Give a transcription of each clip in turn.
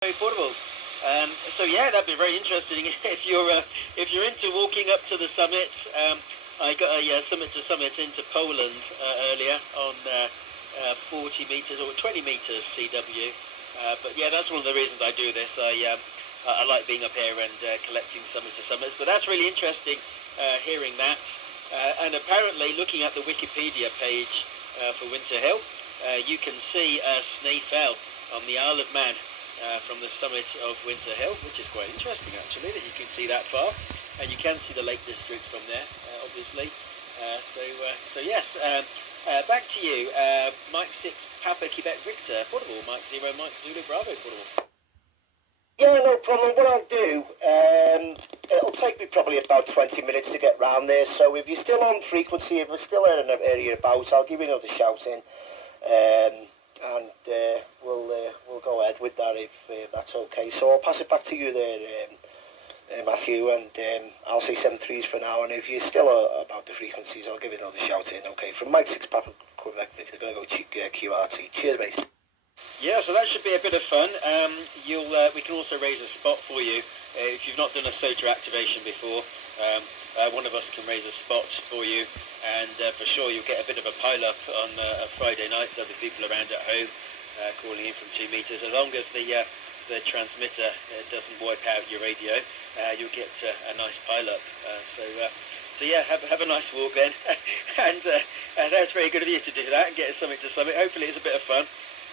Very portable. So yeah, that'd be very interesting if you're into walking up to the summit. I got a summit to summit into Poland earlier on 40 meters or 20 meters CW. But yeah, that's one of the reasons I do this. I like being up here and collecting summit to summits. But that's really interesting hearing that. And apparently, looking at the Wikipedia page for Winter Hill, you can see Snaefell on the Isle of Man. From the summit of Winter Hill, which is quite interesting actually, that you can see that far, and you can see the Lake District from there, obviously. So yes, back to you. Mike 6 Papa Quebec Victor portable, Mike 0 Mike Zulu Bravo portable. Yeah, no problem. What I'll do, it'll take me probably about 20 minutes to get round there, so if you're still on frequency, if we're still in an area about, I'll give you another shout in. And we'll go ahead with that if that's okay. So I'll pass it back to you there, Matthew, and I'll say 7.3s for now. And if you're still about the frequencies, I'll give you another shout in. Okay, from Mike 6 Papa Quebec, they're going to go QRT. Cheers, mate. Yeah, so that should be a bit of fun. We can also raise a spot for you if you've not done a SOTA activation before. One of us can raise a spot for you, and for sure you'll get a bit of a pile-up on a Friday night with other people around at home calling in from 2 meters. As long as the transmitter doesn't wipe out your radio, you'll get a nice pile-up. So yeah, have a nice walk then, and that's very good of you to do that and get us something to summit. Hopefully it's a bit of fun.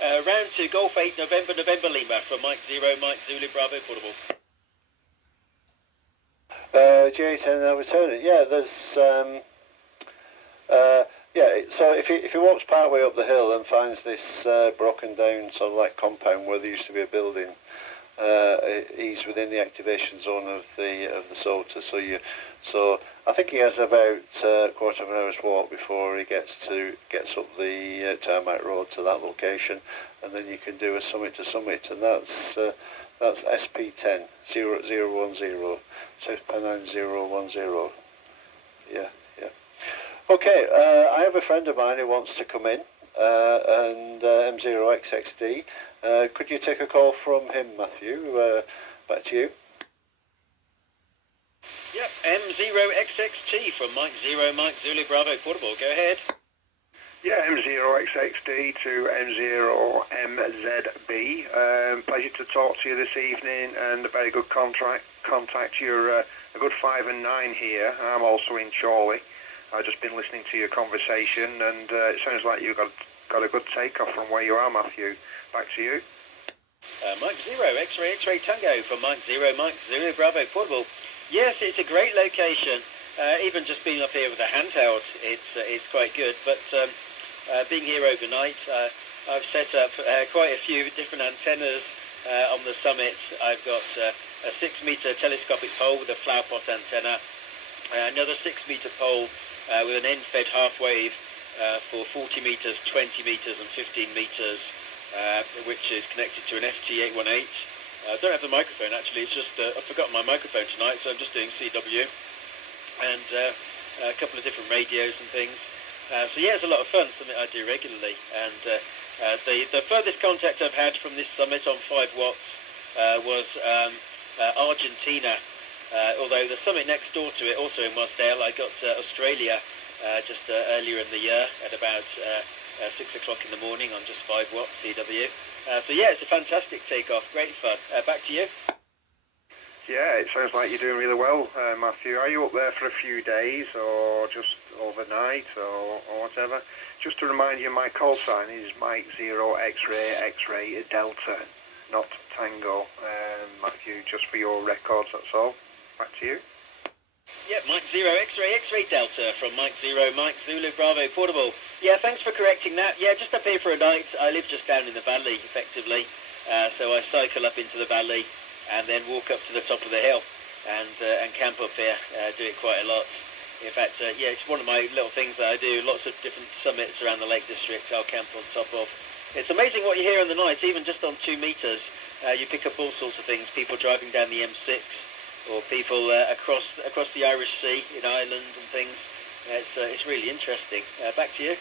Round to Golf 8 November Lima from Mike 0 Mike Zulu Bravo portable. J10 returning. Yeah, there's so if he walks part way up the hill and finds this broken down sort of like compound where there used to be a building, he's within the activation zone of the SOTA. So I think he has about a quarter of an hour's walk before he gets up the tarmac road to that location, and then you can do a summit to summit, and that's SP10 0010. South Pennine 010. Yeah. Okay, I have a friend of mine who wants to come in, and M0XXD. Could you take a call from him, Matthew? Back to you. Yep, M0XXT from Mike 0 Mike Zulu Bravo portable. Go ahead. Yeah, M0XXD to M0MZB. Pleasure to talk to you this evening, and a very good contact. You're a good 5 and 9 here. I'm also in Chorley. I've just been listening to your conversation, and it sounds like you've got a good takeoff from where you are, Matthew. Back to you. Mike 0 X-ray Tango from Mike 0 Mike Zulu Bravo portable. Yes, it's a great location. Even just being up here with a handheld, it's quite good. But being here overnight, I've set up quite a few different antennas on the summit. I've got a 6-meter telescopic pole with a flower pot antenna, another 6-meter pole with an end-fed half wave for 40 meters, 20 meters, and 15 meters, which is connected to an FT818. I don't have the microphone actually. It's just I forgot my microphone tonight, so I'm just doing CW and a couple of different radios and things. So yeah, it's a lot of fun, something I do regularly. And the furthest contact I've had from this summit on 5 watts was Argentina. Although the summit next door to it, also in Wasdale, I got Australia just earlier in the year at about 6 o'clock in the morning on just 5 watts CW. So yeah, it's a fantastic takeoff, great fun. Back to you. Yeah, it sounds like you're doing really well, Matthew. Are you up there for a few days, or just overnight, or whatever? Just to remind you, my call sign is Mike 0 X-ray Delta, not Tango, Matthew, just for your records, that's all. Back to you. Yep, Mike 0 X-ray Delta from Mike 0 Mike Zulu Bravo portable. Yeah, thanks for correcting that. Yeah, just up here for a night. I live just down in the valley, effectively. So I cycle up into the valley and then walk up to the top of the hill and camp up here. Do it quite a lot. In fact, yeah, it's one of my little things that I do. Lots of different summits around the Lake District I'll camp on top of. It's amazing what you hear in the night, even just on 2 meters. You pick up all sorts of things. People driving down the M6, or people across the Irish Sea in Ireland and things. It's really interesting. Back to you.